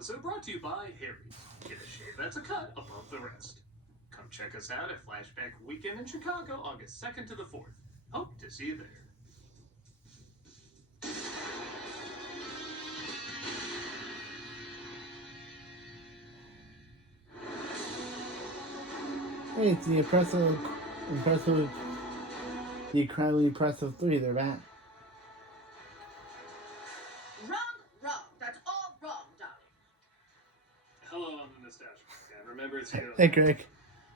So brought to you by Harry's. Get a shave that's a cut above the rest. Come check us out at Flashback Weekend in Chicago, August 2nd to the 4th. Hope to see you there. Hey, it's the the incredibly impressive three. They're back. Wrong. That's all wrong, darling. Hello, I'm the Mustache Man. Remember, it's you. Hey, Greg.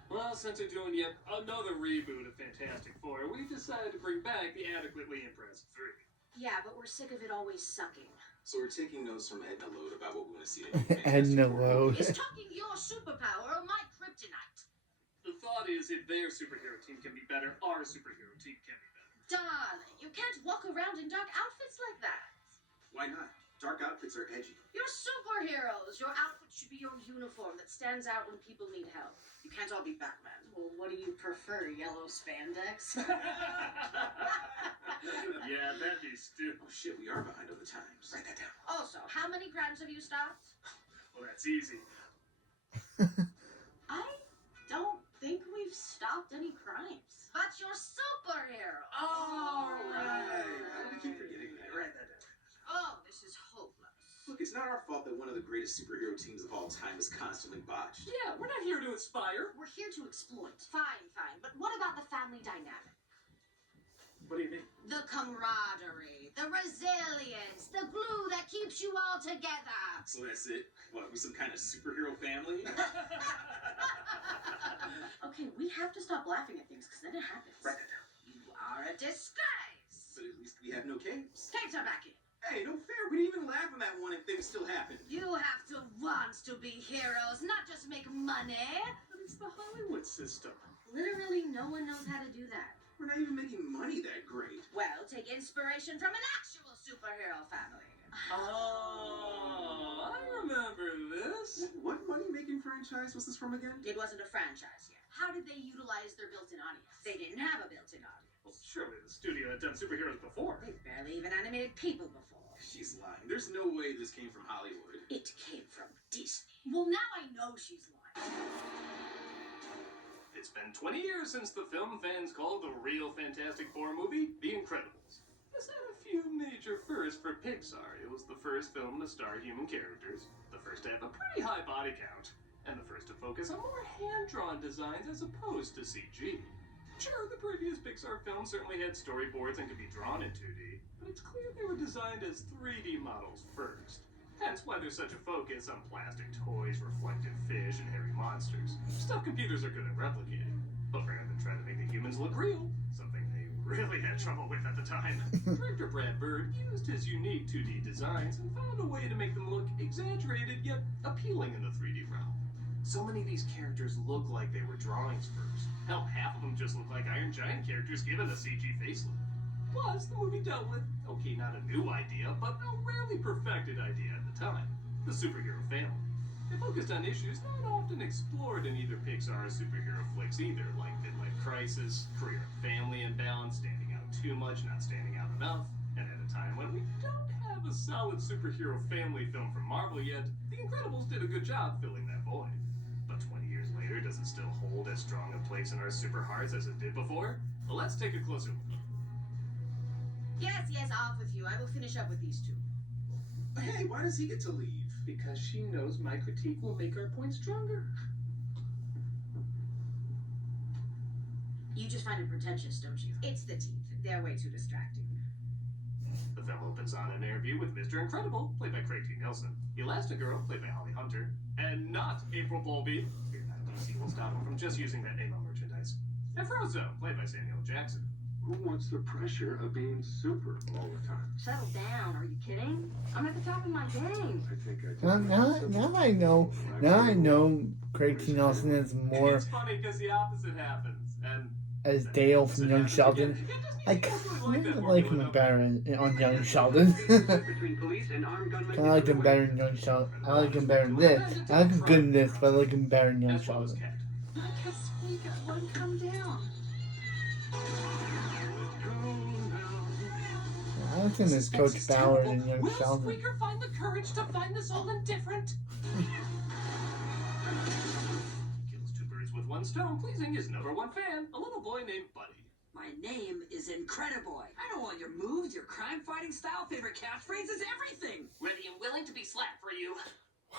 Well, since we're doing yet another reboot of Fantastic Four, we decided to bring back the adequately impressive 3. Yeah, but we're sick of it always sucking. So we're taking notes from Edna Lode about what we want to see in Edna Lode. Is talking your superpower or my kryptonite? The thought is, if their superhero team can be better, our superhero team can be better. Darling, you can't walk around in dark outfits like that. Why not? Dark outfits are edgy. You're superheroes. Your outfit should be your uniform that stands out when people need help. You can't all be Batman. Well, what do you prefer, yellow spandex? Yeah, that'd be stupid. Oh shit, we are behind on the times. Write that down. Also, how many crimes have you stopped? Well, that's easy. I don't think we've stopped any crimes. But you're superhero. All right. Why do we keep forgetting that? Write that down. Oh, this is hopeless. Look, it's not our fault that one of the greatest superhero teams of all time is constantly botched. Yeah, we're not here to inspire. We're here to exploit. Fine. But what about the family dynamic? What do you mean? The camaraderie, the resilience, the glue that keeps you all together. So that's it? What, we some kind of superhero family? Okay, we have to stop laughing at things because then it happens. Write that down. You are a disgrace. But at least we have no capes. Capes are back in. Hey, no fair. We didn't even laugh on that one if things still happen. You have to want to be heroes, not just make money. But it's the Hollywood system. Literally, no one knows how to do that. We're not even making money that great. Well, take inspiration from an actual superhero family. Oh, I remember this. What money-making franchise was this from again? It wasn't a franchise yet. How did they utilize their built-in audience? They didn't have a built-in audience. Well, surely the studio had done superheroes before. They barely even animated people before. She's lying. There's no way this came from Hollywood. It came from Disney. Well, now I know she's lying. It's been 20 years since the film fans called the real Fantastic Four movie The Incredibles. This had a few major firsts for Pixar. It was the first film to star human characters, the first to have a pretty high body count, and the first to focus on more hand-drawn designs as opposed to CG. Sure, the previous Pixar films certainly had storyboards and could be drawn in 2D, but it's clear they were designed as 3D models first. Hence why there's such a focus on plastic toys, reflective fish, and hairy monsters. Stuff computers are good at replicating, but rather than trying to make the humans look real, something they really had trouble with at the time, director Brad Bird used his unique 2D designs and found a way to make them look exaggerated yet appealing in the 3D realm. So many of these characters look like they were drawings first. Hell, half of them just look like Iron Giant characters given a CG facelift. Plus, the movie dealt with, okay, not a new idea, but a rarely perfected idea at the time, the superhero family. It focused on issues not often explored in either Pixar or superhero flicks either, like midlife crisis, career and family imbalance, standing out too much, not standing out enough, and at a time when we don't have a solid superhero family film from Marvel yet, The Incredibles did a good job filling that void. But 20 years later, does it still hold as strong a place in our super hearts as it did before? Well, let's take a closer look. Yes, off with you. I will finish up with these two. Hey, why does he get to leave? Because she knows my critique will make our point stronger. You just find it pretentious, don't you? It's the teeth. They're way too distracting. The film opens on an interview with Mr. Incredible, played by Craig T. Nelson, Elastigirl, played by Holly Hunter, and not April Bowlby. Fear not, DC will stop him from just using that name on merchandise. And Frozone, played by Samuel Jackson. Who wants the pressure of being super all the time? Settle down. Are you kidding? I'm at the top of my game. I think I did. Now I know Craig T. Nelson is more It's funny because the opposite happens, and as Dale from Young Sheldon. I kind of like him better on Young Sheldon. Between police and armed gunmen. I like him better in Young Sheldon. I like him better in this. I like him good in this, but I like him better in Young as well as Sheldon. Cat. Because we got one come down. I I think there's Coach Ballard and young Will Sheldon. Squeaker find the courage to find this all indifferent? Kills two birds with one stone, pleasing his number one fan, a little boy named Buddy. My name is Incrediboy. I know all your moves, your crime-fighting style, favorite catchphrases, everything. Ready and willing to be slapped for you.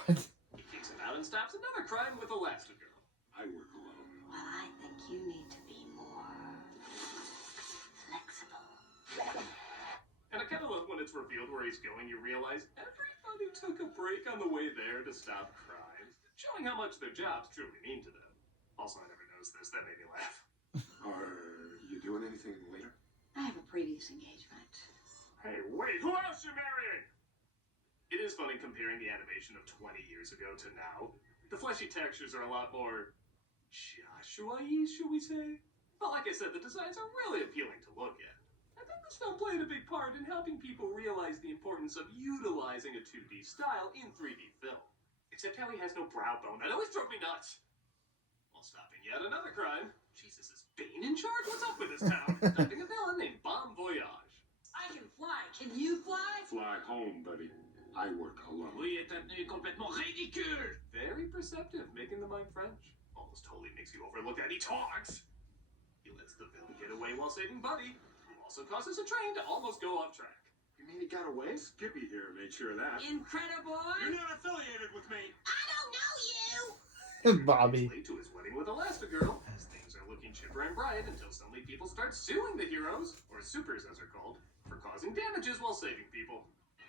What? He kicks him out and stops another crime with Elastigirl. I work alone. Well, I think you need to be more flexible. And I kind of love when it's revealed where he's going, you realize everybody took a break on the way there to stop crime, showing how much their jobs truly mean to them. Also, I never noticed this. That made me laugh. Are you doing anything later? I have a previous engagement. Hey, wait, who else you marrying? It is funny comparing the animation of 20 years ago to now. The fleshy textures are a lot more Joshua-y, should we say? But like I said, the designs are really appealing to look at. I think this film played a big part in helping people realize the importance of utilizing a 2D style in 3D film. Except how he has no brow bone. That always drove me nuts. While stopping yet another crime. Jesus, is Bane in charge? What's up with this town? Stopping a villain named Bon Voyage. I can fly. Can you fly? Fly home, buddy. I work alone. Oui, est complètement ridicule. Very perceptive, making the mind French. Almost totally makes you overlook that he talks. He lets the villain get away while saving Buddy, who also causes a train to almost go off track. You mean he got away? Skippy here made sure of that. Incrediboy. You're not affiliated with me. I don't know you! Bobby. Late to his wedding with Elastigirl, as things are looking chipper and bright until suddenly people start suing the heroes, or supers as they're called, for causing damages while saving people.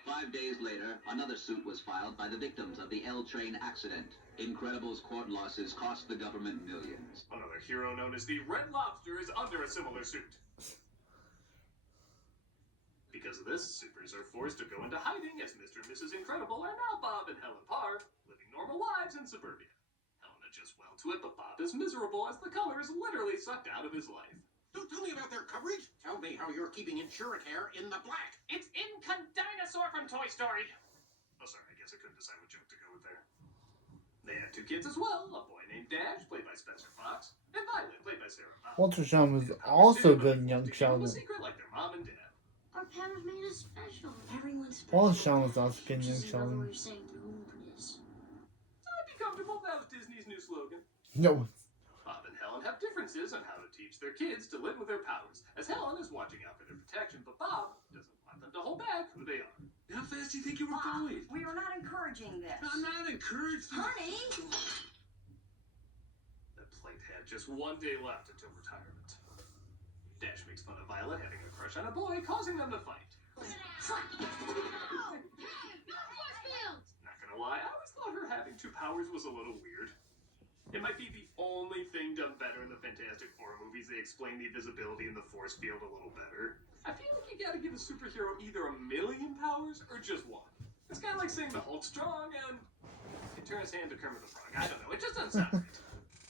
5 days later, another suit was filed by the victims of the L train accident. Incredible's court losses cost the government millions. Another hero known as the Red Lobster is under a similar suit. Because of this, supers are forced to go into hiding as Mr. and Mrs. Incredible are now Bob and Helen Parr, living normal lives in suburbia. Helen adjusts well to it, but Bob is miserable as the color is literally sucked out of his life. Don't tell me about their coverage. Tell me how you're keeping insurance hair in the black. It's Dinosaur from Toy Story. Oh, sorry, I guess I couldn't decide what joke to go with there. They have two kids as well, a boy named Dash, played by Spencer Fox, and Violet, played by Sarah Bond. Walter Sheldon was also good in Young A Sheldon. secret like their mom and dad. Our powers made us special. Everyone's special. Walter Sheldon was also good in Young Which is another Sheldon. way of saying goodness. I'd be comfortable. That was Disney's new slogan. No. Bob and Helen have differences on how to teach their kids to live with their powers, as Helen is watching out for their protection, but Bob doesn't want them to hold back who they are. How fast do you think you were Bob, going? we are not encouraging this. I'm not encouraged. Honey! That plate had just one day left until retirement. Dash makes fun of Violet having a crush on a boy, causing them to fight. Not gonna lie, I always thought her having two powers was a little weird. It might be the only thing done better in the Fantastic Four movies. They explain the invisibility in the force field a little better. I feel like you gotta give a superhero either a million powers or just one. It's kind of like saying the Hulk's strong and you turn his hand to Kermit the Frog. I don't know, it just doesn't sound right.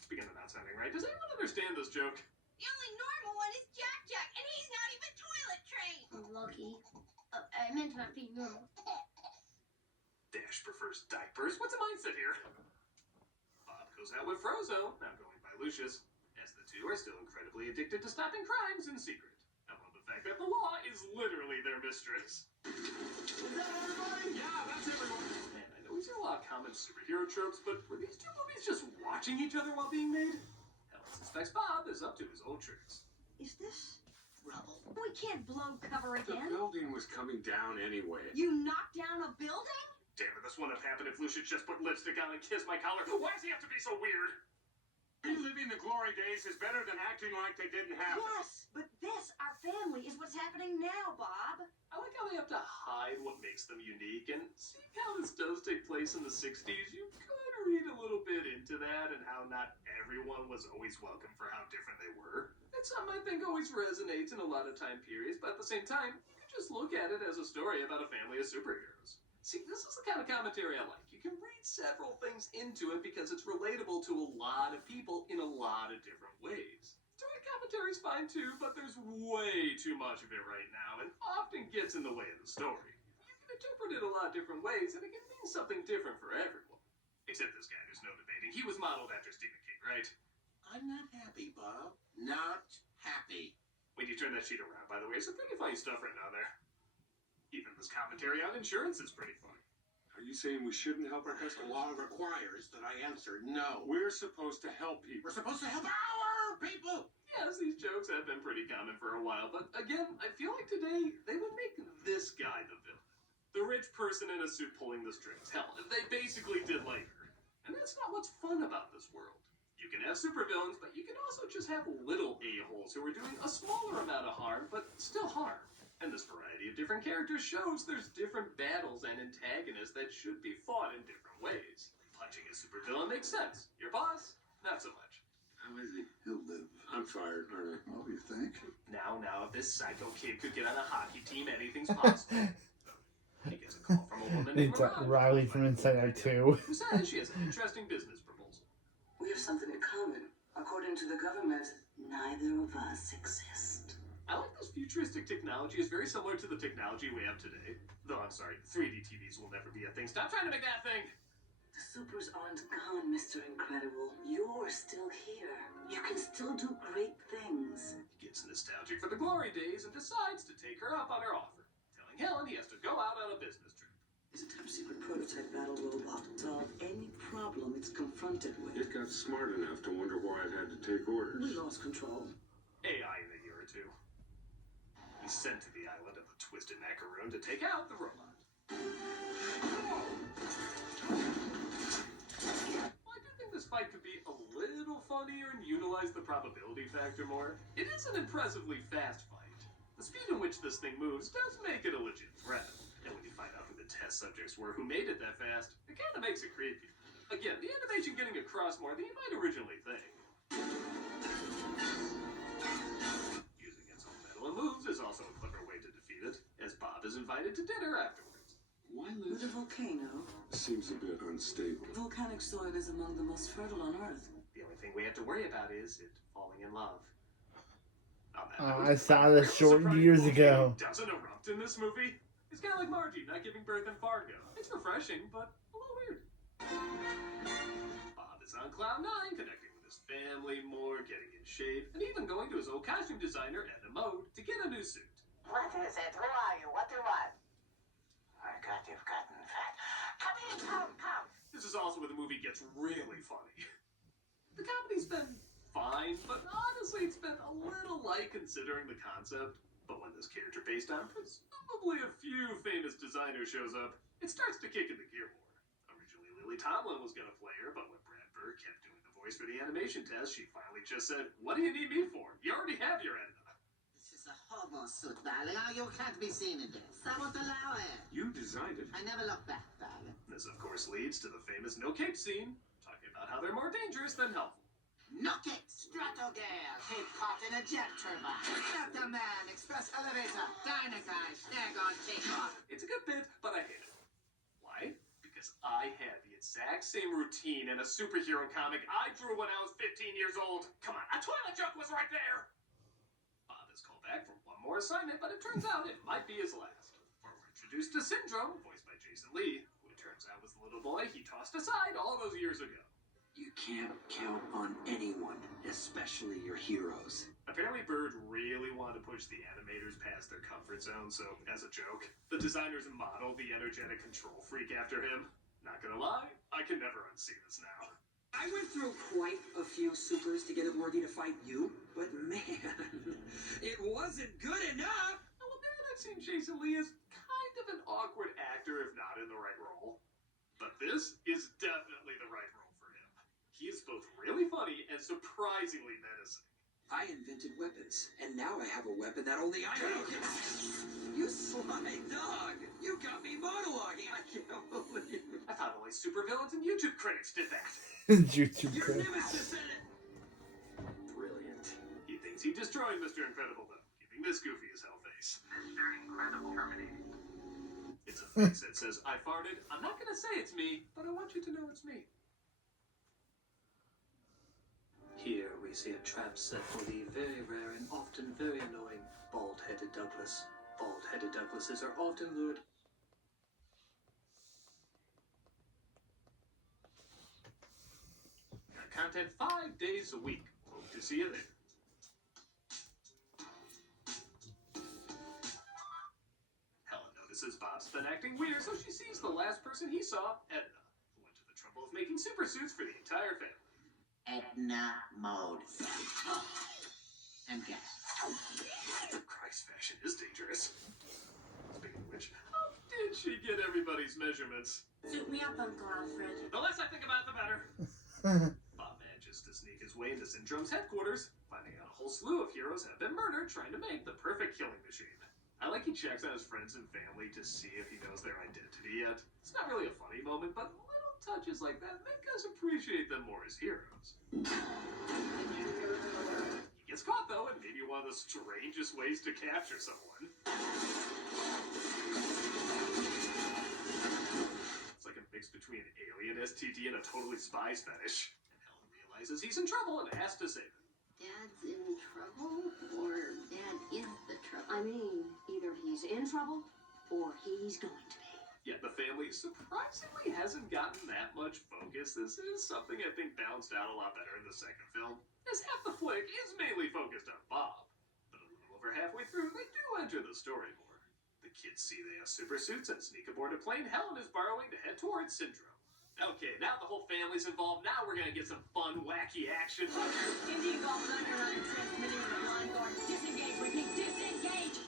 Speaking of not sounding right, does anyone understand this joke? The only normal one is Jack Jack, and he's not even toilet trained! Lucky. I meant not be normal. Dash prefers diapers. What's a mindset here? Bob goes out with Frozo, now going by Lucius, as the two are still incredibly addicted to stopping crimes in secret. I love the fact that the law is literally their mistress. Is that everybody? Yeah, that's everyone. Man, I know we see a lot of common superhero tropes, but were these two movies just watching each other while being made? Helen suspects Bob is up to his old tricks. Is this rubble? We can't blow cover The again. building was coming down anyway. You knocked down a building? Damn it, this wouldn't have happened if Lucius just put lipstick on and kissed my collar. Why does he have to be so weird? Reliving the glory days is better than acting like they didn't happen. Yes, but this, our family, is what's happening now, Bob. I like how they have to hide what makes them unique, and seeing how this does take place in the 60s, you could read a little bit into that and how not everyone was always welcome for how different they were. It's something I think always resonates in a lot of time periods, but at the same time, you can just look at it as a story about a family of superheroes. See, this is the kind of commentary I like. You can read several things into it because it's relatable to a lot of people in a lot of different ways. Direct commentary is fine too, but there's way too much of it right now and often gets in the way of the story. You can interpret it a lot of different ways and it can mean something different for everyone. Except this guy, there's no debating. He was modeled after Stephen King, right? I'm not happy, Bob. Not happy. When you turn that sheet around, by the way, there's some pretty funny stuff written on there. Even this commentary on insurance is pretty funny. Are you saying we shouldn't help our The customers? law requires that I answer no. We're supposed to help people. We're supposed to help our people. Yes, these jokes have been pretty common for a while, but again, I feel like today they would make this guy the villain. The rich person in a suit pulling the strings. Hell, they basically did later. And that's not what's fun about this world. You can have supervillains, but you can also just have little a-holes who are doing a smaller amount of harm, but still harm. And this variety of different characters shows there's different battles and antagonists that should be fought in different ways. Punching a supervillain makes sense. Your boss, not so much. How is he? He'll live. I'm fired, aren't I? Oh, you think? Now, if this psycho kid could get on a hockey team, anything's possible. He gets a call from a woman It's named Riley from Inside Out 2. who says she has an interesting business proposal. We have something in common. According to the government, neither of us exist. I like this futuristic technology is very similar to the technology we have today. Though, I'm sorry, 3D TVs will never be a thing. Stop trying to make that thing! The supers aren't gone, Mr. Incredible. You're still here. You can still do great things. He gets nostalgic for the glory days and decides to take her up on her offer, telling Helen he has to go out on a business trip. Is a top-secret prototype battle robot to solve any problem it's confronted with. It got smart enough to wonder why it had to take orders. We lost control. AI in a year or two. He's sent to the island of the Twisted Macaroon to take out the robot. Well, I do think this fight could be a little funnier and utilize the probability factor more. It is an impressively fast fight. The speed in which this thing moves does make it a legit threat. And when you find out who the test subjects were who made it that fast, it kind of makes it creepy. Again, the animation getting across more than you might originally think. Using its own metal and moves is also a clever way to defeat it, as Bob is invited to dinner afterwards. Why With a live? volcano, Seems a bit unstable. volcanic soil is among the most fertile on Earth. The only thing we have to worry about is it falling in love. On that Oh, note, I saw this really short surprising years volcano ago. Doesn't erupt in this movie. It's kind of like Margie not giving birth in Fargo. It's refreshing, but a little weird. Bob is on cloud nine, connecting with his family more, getting in shape, and even going to his old costume designer, Edna Mode, to get a new suit. What is it? Who are you? What do you want? My God, you've gotten fat. Come in, come. This is also where the movie gets really funny. The comedy's been fine, but honestly, it's been a little light considering the concept. But when this character based on presumably a few famous designers shows up, it starts to kick into gear more. Originally, Lily Tomlin was going to play her, but when Brad Bird kept doing the voice for the animation test, she finally just said, "What do you need me for? You already have your Edna." This is a hobo suit, darling. You can't be seen in this. I won't allow it. You designed it. I never look back, darling. This, of course, leads to the famous no cape scene, talking about how they're more dangerous than helpful. Knock it! Stratogear! Cape caught in a jet turbine. Delta Man! Express elevator! Dynaguy! Snag on takeoff! It's a good bit, but I hate it. Why? Because I had the exact same routine in a superhero comic I drew when I was 15 years old. Come on, a toilet joke was right there! Bob is called back for one more assignment, but it turns out it might be his last. For we're introduced to Syndrome, voiced by Jason Lee, who it turns out was the little boy he tossed aside all those years ago. You can't count on anyone, especially your heroes. Apparently, Bird really wanted to push the animators past their comfort zone, so, as a joke, the designers modeled the energetic control freak after him. Not gonna lie, I can never unsee this now. I went through quite a few supers to get it worthy to fight you, but man, it wasn't good enough! I'll admit I've seen Jason Lee as kind of an awkward actor if not in the right role. But this is definitely the right role for him. He is both really funny and surprisingly menacing. I invented weapons, and now I have a weapon that only I can. You sly dog! You got me monologuing! I can't believe it. I thought only supervillains and YouTube critics did that. YouTube Your credits. nemesis said it! Brilliant. He thinks he destroyed Mr. Incredible, though, giving this goofy as hell face. Mr. Incredible terminated. It's a face that says, "I farted. I'm not gonna say it's me, but I want you to know it's me." Here we see a trap set for the very rare and often very annoying bald-headed Douglas. Bald-headed Douglases are often lured. Content 5 days a week. Hope to see you there. Helen notices acting weird, so she sees the last person he saw, Edna, who went to the trouble of making supersuits for the entire family. Edna mode. And guess. Christ, fashion is dangerous. Speaking of which, how did she get everybody's measurements? Suit me up, Uncle Alfred. The less I think about, the better. Bob manages to sneak his way into Syndrome's headquarters, finding out a whole slew of heroes have been murdered trying to make the perfect killing machine. I like he checks on his friends and family to see if he knows their identity yet. It's not really a funny moment, but little touches like that make us appreciate them more as heroes. He gets caught, though, in maybe one of the strangest ways to capture someone. It's like a mix between an alien STD and a totally spies fetish. And Helen realizes he's in trouble and has to save him. Dad's in trouble, or Dad is the trouble? I mean, either he's in trouble, or he's going to be. Yet the family surprisingly hasn't gotten that much focus. This is something I think balanced out a lot better in the second film, as half the flick is mainly focused on Bob. But a little over halfway through, they do enter the story more. The kids see they have supersuits and sneak aboard a plane Helen is borrowing to head towards Syndrome. Okay, now the whole family's involved. Now we're gonna get some fun, wacky action. Indy Golf Underline transmitting the blind guard. Disengage, repeat, disengage!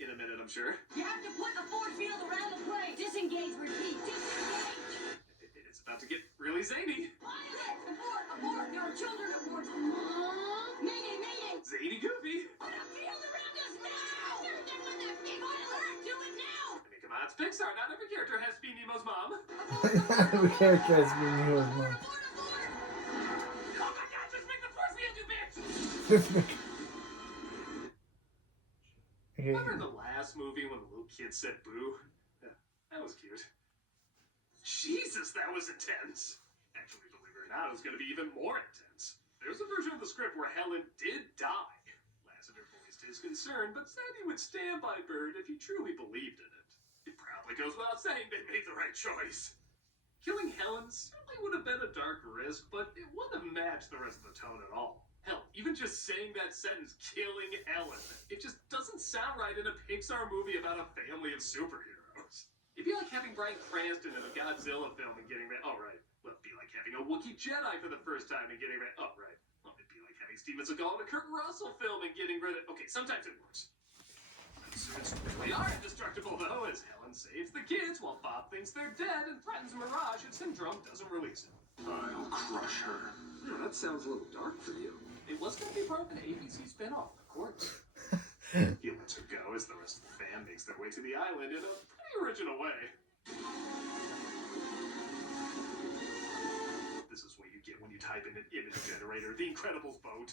In a minute, I'm sure. You have to put a force field around the plane. Disengage, repeat, disengage! It's about to get really zany. Pilots, abort! There are children aboard. Mayday! Zany goofy. Put a field around us now! Pilot, do it now! I mean, come on, it's Pixar. Not every character has to be Nemo's mom. Every character has been hero's mom. Oh my god, just make the force field, you bitch! Okay. Remember in the last movie when the little kid said boo? Yeah, that was cute. Jesus, that was intense. Actually, believe it or not, it was going to be even more intense. There's a version of the script where Helen did die. Lasseter voiced his concern, but said he would stand by Bird if he truly believed in it. It probably goes without saying they made the right choice. Killing Helen certainly would have been a dark risk, but it wouldn't have matched the rest of the tone at all. Hell, even just saying that sentence, killing Helen, it just doesn't sound right in a Pixar movie about a family of superheroes. It'd be like having Bryan Cranston in a Godzilla film and getting rid. Oh, right. Well, it'd be like having a Wookiee Jedi for the first time and getting rid. Oh, right. Well, it'd be like having Steven Seagal in a Kurt Russell film and getting rid of. Okay, sometimes it works. Suits really are indestructible, though, as Helen saves the kids while Bob thinks they're dead and threatens Mirage if Syndrome doesn't release it. I'll crush her. Yeah, that sounds a little dark for you. It was going to be part of an ABC spinoff, of course. He lets her go as the rest of the fam makes their way to the island in a pretty original way. This is what you get when you type in an image generator, The Incredibles boat.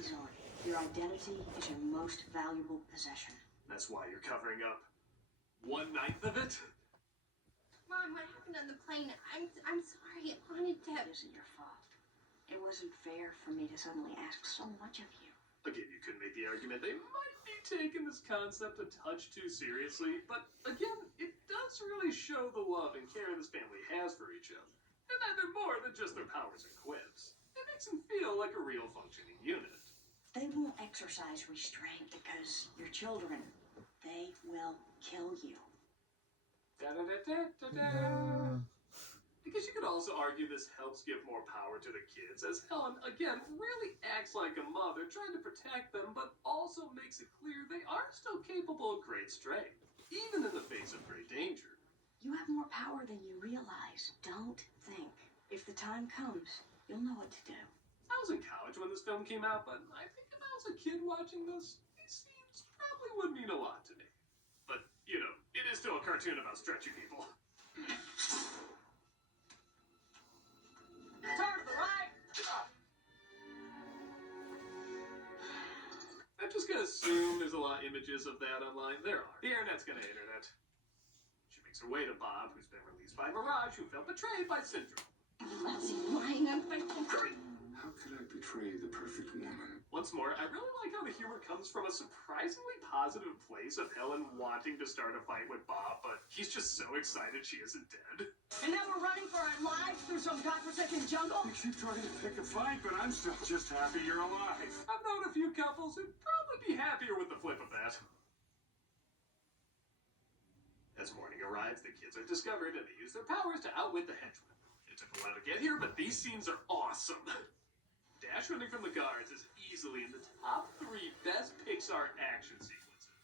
Zord, your identity is your most valuable possession. That's why you're covering up 1/9 of it? Mom, what happened on the plane? I'm sorry. It wanted to. It isn't your fault. It wasn't fair for me to suddenly ask so much of you. Again, you could make the argument they might be taking this concept a touch too seriously, but again, it does really show the love and care this family has for each other. And that they're more than just their powers and quips. It makes them feel like a real functioning unit. They won't exercise restraint because you're children. They will kill you. Da-da-da-da-da-da. Because you could also argue this helps give more power to the kids, as Helen, again, really acts like a mother, trying to protect them, but also makes it clear they are still capable of great strength, even in the face of great danger. You have more power than you realize. Don't think. If the time comes, you'll know what to do. I was in college when this film came out, but I think if I was a kid watching this, these scenes probably would mean a lot to me. But, you know, it is still a cartoon about stretchy people. Turn to the right! I'm just gonna assume there's a lot of images of that online. There are. The internet's gonna internet. She makes her way to Bob, who's been released by Mirage, who felt betrayed by Syndrome. Lousy, lying, unfaithful creep. How could I betray the perfect woman? Once more, I really like how the humor comes from a surprisingly positive place of Helen wanting to start a fight with Bob, but he's just so excited she isn't dead. And now we're running for our lives through some godforsaken jungle? You keep trying to pick a fight, but I'm still just happy you're alive. I've known a few couples who'd probably be happier with the flip of that. As morning arrives, the kids are discovered and they use their powers to outwit the henchmen. It took a while to get here, but these scenes are awesome. Dash running from the guards is easily in the top 3 best Pixar action sequences.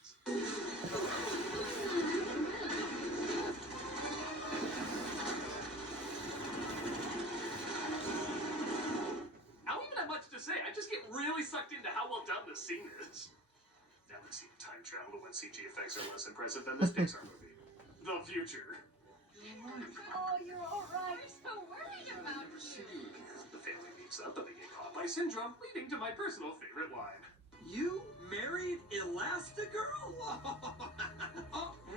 I don't even have much to say. I just get really sucked into how well done this scene is. Now we see time travel when CG effects are less impressive than this Pixar movie. The future. Oh, you're all right. I'm so worried about you. The family meets up and they get caught by Syndrome, leading to my personal favorite line. You married Elastigirl?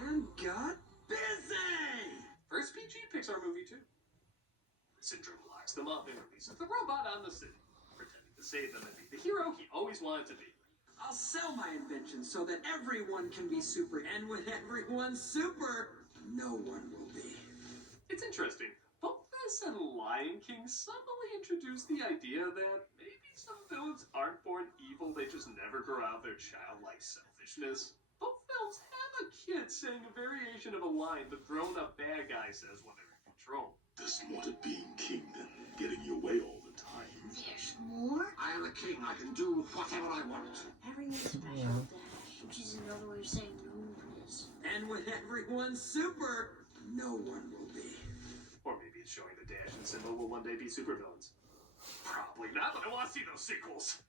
And got busy! First PG Pixar movie too. Syndrome locks them up and releases the robot on the city, pretending to save them and be the hero he always wanted to be. I'll sell my invention so that everyone can be super. And when everyone's super, no one will be. It's interesting. Both this and Lion King subtly introduced the idea that maybe some villains aren't born evil, they just never grow out their childlike selfishness. Both films have a kid saying a variation of a line the grown-up bad guy says when they're in control. There's more to being king than getting your way all the time. There's more? I am a king. I can do whatever I want. Everyone's special, Dash, which is another way of saying numerous. And when everyone's super, no one will be. Or maybe it's showing that Dash and Simba will one day be supervillains. Probably not, but I want to see those sequels.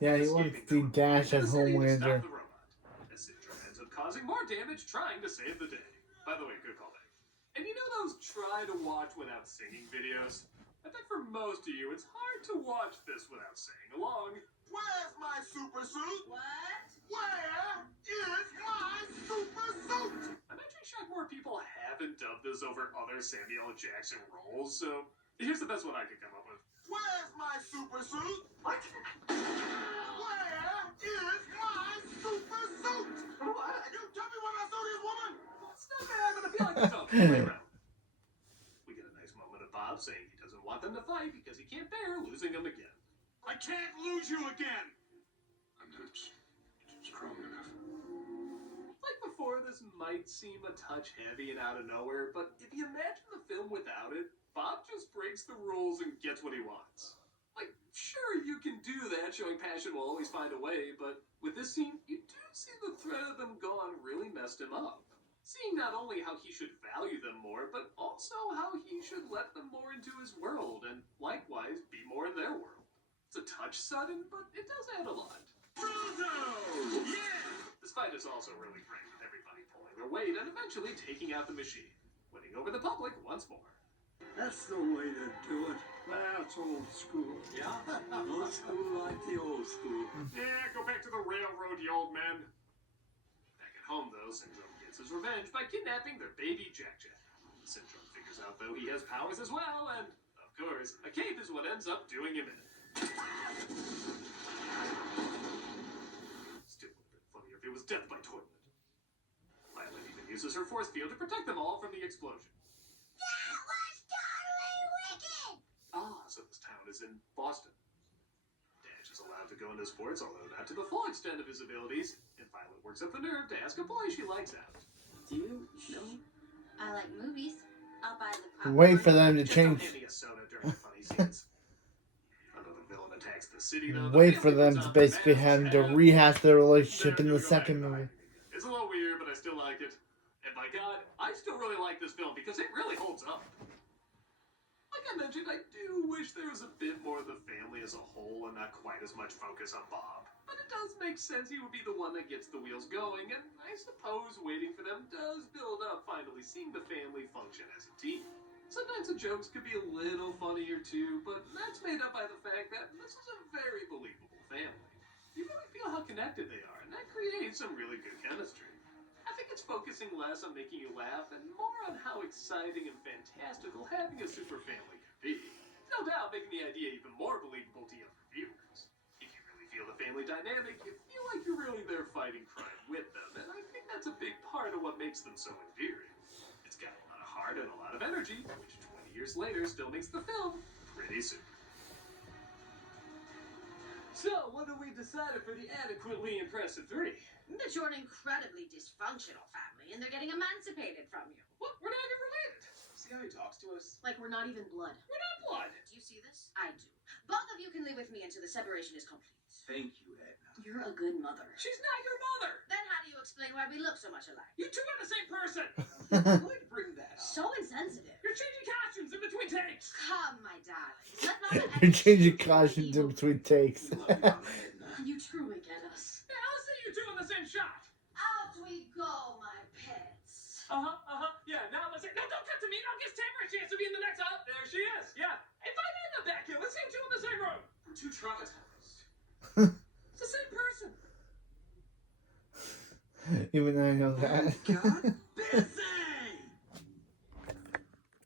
Yeah, he wants to see Dash as Homelander. The robot. As Syndrome ends up causing more damage trying to save the day. By the way, good callback. And you know those try to watch without singing videos? I bet for most of you, it's hard to watch this without singing along. Where's my supersuit? What? Where is my supersuit? I'm actually shocked more people haven't dubbed this over other Samuel L. Jackson roles, so here's the best one I could come up with. Where's my supersuit? What? Where is my supersuit? What? You tell me where my suit is, woman! It's not bad, but I feel like it's all the way around. We get a nice moment of Bob saying he doesn't want them to fight because he can't bear losing them again. I can't lose you again! I'm not strong enough. Like before, this might seem a touch heavy and out of nowhere, but if you imagine the film without it, Bob just breaks the rules and gets what he wants. Like, sure, you can do that, showing passion will always find a way, but with this scene, you do see the threat of them gone really messed him up. Seeing not only how he should value them more, but also how he should let them more into his world, and likewise be more in their world. It's a touch sudden, but it does add a lot. Bruno! Yeah! This fight is also really great, with everybody pulling their weight and eventually taking out the machine, winning over the public once more. That's the way to do it. That's old school. Yeah? Old school like the old school. Yeah, go back to the railroad, you old man. Back at home, though, Syndrome gets his revenge by kidnapping their baby Jack Jack. Syndrome figures out, though, he has powers as well, and, of course, a cape is what ends up doing him in. Still would have been funnier if it was death by toilet. Violet even uses her force field to protect them all from the explosion. That was totally wicked! Ah, so this town is in Boston. Dash is allowed to go into sports, although not to the full extent of his abilities, and Violet works up the nerve to ask a boy she likes out. Do you know? I like movies. I'll buy the popcorn. Wait for them to Just don't change. hand me a soda during the funny scenes. Another villain attacks the city, though. Wait for them to basically have to rehash their relationship in the second movie. It's a little weird, but I still like it. And by God, I still really like this film because it really holds up. Like I mentioned, I do wish there was a bit more of the family as a whole and not quite as much focus on Bob. But it does make sense he would be the one that gets the wheels going, and I suppose waiting for them does build up finally seeing the family function as a team. Sometimes the jokes could be a little funnier too, but that's made up by the fact that this is a very believable family. You really feel how connected they are, and that creates some really good chemistry. I think it's focusing less on making you laugh and more on how exciting and fantastical having a super family can be. No doubt making the idea even more believable to younger viewers. If you really feel the family dynamic, you feel like you're really there fighting crime with them, and I think that's a big part of what makes them so endearing. It's got a lot of heart and a lot of energy, which 20 years later still makes the film pretty super. So, what have we decided for the adequately impressive 3? That you're an incredibly dysfunctional family and they're getting emancipated from you. What? We're not even related. See how he talks to us? Like we're not even blood. We're not blood. Do you see this? I do. Both of you can live with me until the separation is complete. Thank you, Edna. You're a good mother. She's not your mother. Then how do you explain why we look so much alike? You two are the same person. Would bring that up. So insensitive. You're changing costumes in between takes. Come, my darlings. Let Mama You're Edna changing show you costumes in evil. between takes. We love you, Mama Edna. You truly get us. Yeah, I'll see you two in the same shot. Out we go, my pets. Yeah, now let's say, no, don't cut to me. I'll give Tamara a chance to be in the next up. There she is. Yeah. Invite Edna back here. Let's see you two in the same room. We're too traumatized. It's the same person. Even though I know that. God, busy!